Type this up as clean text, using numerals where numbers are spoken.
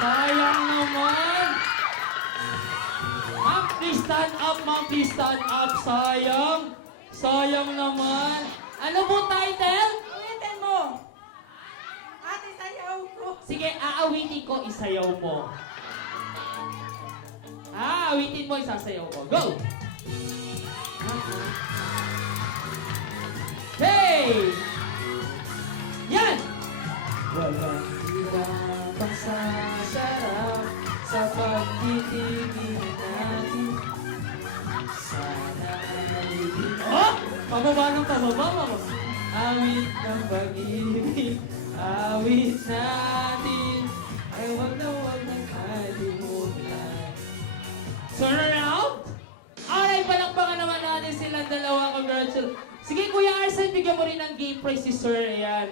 Sayang naman. Ma'am, please stand up. Ma'am, please stand up. Sayang. Sayang naman. Ano po title? Ulitin mo. Ate, sayaw ko. Sige, aawitin ko, isayaw mo. Aawitin mo, isasayaw ko. Go! Hey! Yan! Walang hirapang sasarap sa pagtitigil natin. Sana ay oh! Pababa ng pababa, mama. Awit ng pag-ibig, awit natin, ay wag na kalimutan. Turn around! Alright, palakpakan naman natin silang dalawa. Congratulations. Sige, Kuya Arsen, bigyan mo rin ng game prize si Sir. Ayan.